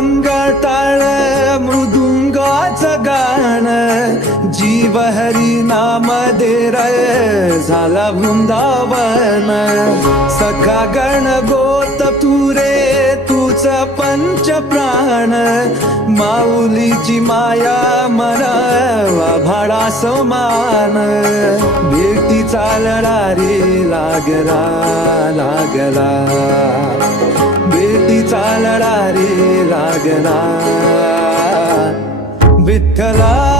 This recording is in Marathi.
मंगळ टाळ मृदुंगाचं गाण, जीव हरी नाम दे रे झाला वृंदावन. सखा गण गोत तू रे तूच पंच प्राण, माऊलीची माया मन भाडा समान. भेटीचा लढा रे लागला लागला, भेटीचा लढा रे लागला. विठ्ठला